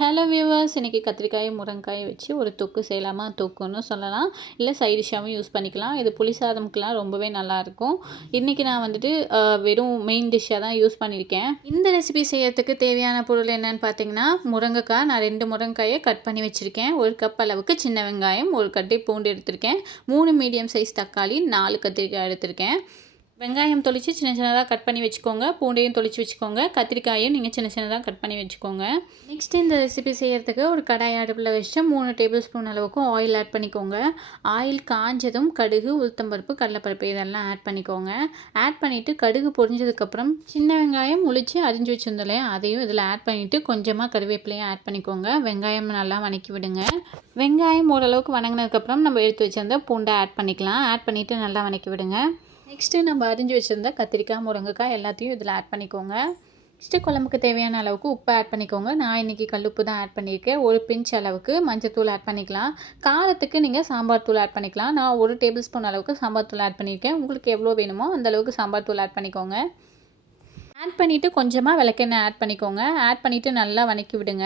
Hello viewers, இன்றைக்கி கத்திரிக்காய் முருங்கைக்காயை வச்சு ஒரு தொக்கு செய்யலாமா? தொக்குன்னு சொல்லலாம், இல்லை சைட் டிஷ்ஷாகவும் யூஸ் பண்ணிக்கலாம். இது புளி சாதம்க்கெலாம் ரொம்பவே நல்லாயிருக்கும். இன்றைக்கி நான் வந்துட்டு வெறும் மெயின் டிஷ்ஷாக தான் யூஸ் பண்ணியிருக்கேன். இந்த ரெசிபி செய்யறதுக்கு தேவையான பொருள் என்னென்னு பார்த்தீங்கன்னா, முருங்கைக்காய் நான் 2 முருங்கைக்காயை கட் பண்ணி வச்சுருக்கேன். 1 கப் அளவுக்கு சின்ன வெங்காயம், 1 கட்டி பூண்டு எடுத்திருக்கேன், 3 மீடியம் சைஸ் தக்காளி, 4 கத்திரிக்காய் எடுத்திருக்கேன். வெங்காயம் தொளித்து சின்ன சின்னதாக கட் பண்ணி வச்சுக்கோங்க. பூண்டையும் தொளித்து வச்சுக்கோங்க. கத்திரிக்காயும் நீங்கள் சின்ன சின்னதாக கட் பண்ணி வச்சுக்கோங்க. நெக்ஸ்ட்டு இந்த ரெசிபி செய்கிறதுக்கு ஒரு கடாய் அடுப்பில் வச்சுட்டு 3 டேபிள் ஸ்பூன் அளவுக்கு ஆயில் ஆட் பண்ணிக்கோங்க. ஆயில் காஞ்சதும் கடுகு, உளுத்தம்பருப்பு, கடலைப்பருப்பு இதெல்லாம் ஆட் பண்ணிக்கோங்க. ஆட் பண்ணிவிட்டு கடுகு பொரிஞ்சதுக்கப்புறம் சின்ன வெங்காயம் முழிச்சு அரிஞ்சு வச்சுருந்தோம் இல்லையா, அதையும் இதில் ஆட் பண்ணிவிட்டு கொஞ்சமாக கருவேப்பிலையும் ஆட் பண்ணிக்கோங்க. வெங்காயம் நல்லா வதக்கி விடுங்க. வெங்காயம் ஓரளவுக்கு வதங்கினதுக்கப்புறம் நம்ம எடுத்து வச்சிருந்த பூண்டை ஆட் பண்ணிக்கலாம். ஆட் பண்ணிவிட்டு நல்லா வதக்கி விடுங்க. நெக்ஸ்ட்டு நம்ம அரிஞ்சு வச்சுருந்த கத்திரிக்காய், முருங்கைக்காய் எல்லாத்தையும் இதில் ஆட் பண்ணிக்கோங்க. நெக்ஸ்ட்டு குழம்புக்கு தேவையான அளவுக்கு உப்பு ஆட் பண்ணிக்கோங்க. நான் இன்றைக்கி கல்லுப்பு தான் ஆட் பண்ணியிருக்கேன். ஒரு பிஞ்ச் அளவுக்கு மஞ்சத்தூள் ஆட் பண்ணிக்கலாம். காரத்துக்கு நீங்கள் சாம்பார் தூள் ஆட் பண்ணிக்கலாம். நான் 1 டேபிள் ஸ்பூன் அளவுக்கு சாம்பார் தூள் ஆட் பண்ணியிருக்கேன். உங்களுக்கு எவ்வளோ வேணுமோ அந்தளவுக்கு சாம்பார் தூள் ஆட் பண்ணிக்கோங்க. ஆட் பண்ணிவிட்டு கொஞ்சமாக விளக்கெண்ணெய் ஆட் பண்ணிக்கோங்க. ஆட் பண்ணிவிட்டு நல்லா வதக்கி விடுங்க.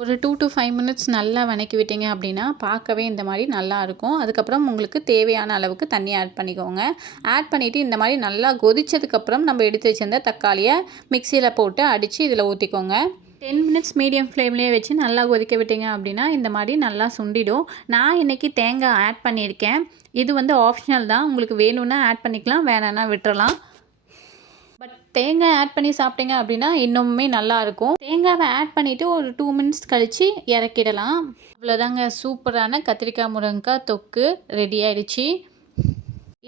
ஒரு 2 to 5 மினிட்ஸ் நல்லா வதக்கி விட்டீங்க அப்படின்னா பார்க்கவே இந்த மாதிரி நல்லாயிருக்கும். அதுக்கப்புறம் உங்களுக்கு தேவையான அளவுக்கு தண்ணி ஆட் பண்ணிக்கோங்க. ஆட் பண்ணிவிட்டு இந்த மாதிரி நல்லா கொதித்ததுக்கப்புறம் நம்ம எடுத்து வச்சிருந்த தக்காளியை மிக்சியில் போட்டு அடித்து இதில் ஊற்றிக்கோங்க. 10 மினிட்ஸ் மீடியம் ஃப்ளேம்லேயே வச்சு நல்லா கொதிக்க விட்டீங்க அப்படின்னா இந்த மாதிரி நல்லா சுண்டிடும். நான் இன்றைக்கி தேங்காய் ஆட் பண்ணியிருக்கேன். இது வந்து ஆப்ஷனல் தான், உங்களுக்கு வேணும்னா ஆட் பண்ணிக்கலாம், வேணான்னா விட்டுறலாம். பட் தேங்காய் ஆட் பண்ணி சாப்பிட்டீங்க அப்படின்னா இன்னுமே நல்லாயிருக்கும். தேங்காவை ஆட் பண்ணிவிட்டு ஒரு 2 மினிட்ஸ் கழித்து இறக்கிடலாம். அவ்வளோதாங்க, சூப்பரான கத்திரிக்காய் முருங்கைக்காய் தொக்கு ரெடி ஆகிடுச்சு.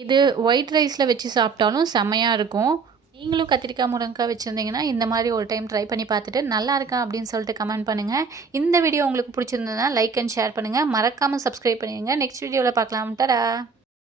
இது ஒயிட் ரைஸில் வச்சு சாப்பிட்டாலும் செம்மையாக இருக்கும். நீங்களும் கத்திரிக்காய் முருங்கைக்காய் வச்சுருந்தீங்கன்னா இந்த மாதிரி ஒரு டைம் ட்ரை பண்ணி பார்த்துட்டு நல்லா இருக்கா அப்படின்னு சொல்லிட்டு கமெண்ட் பண்ணுங்கள். இந்த வீடியோ உங்களுக்கு பிடிச்சிருந்ததுன்னா லைக் அண்ட் ஷேர் பண்ணுங்கள். மறக்காமல் சப்ஸ்கிரைப் பண்ணிடுங்க. நெக்ஸ்ட் வீடியோவில் பார்க்கலாம். டடா.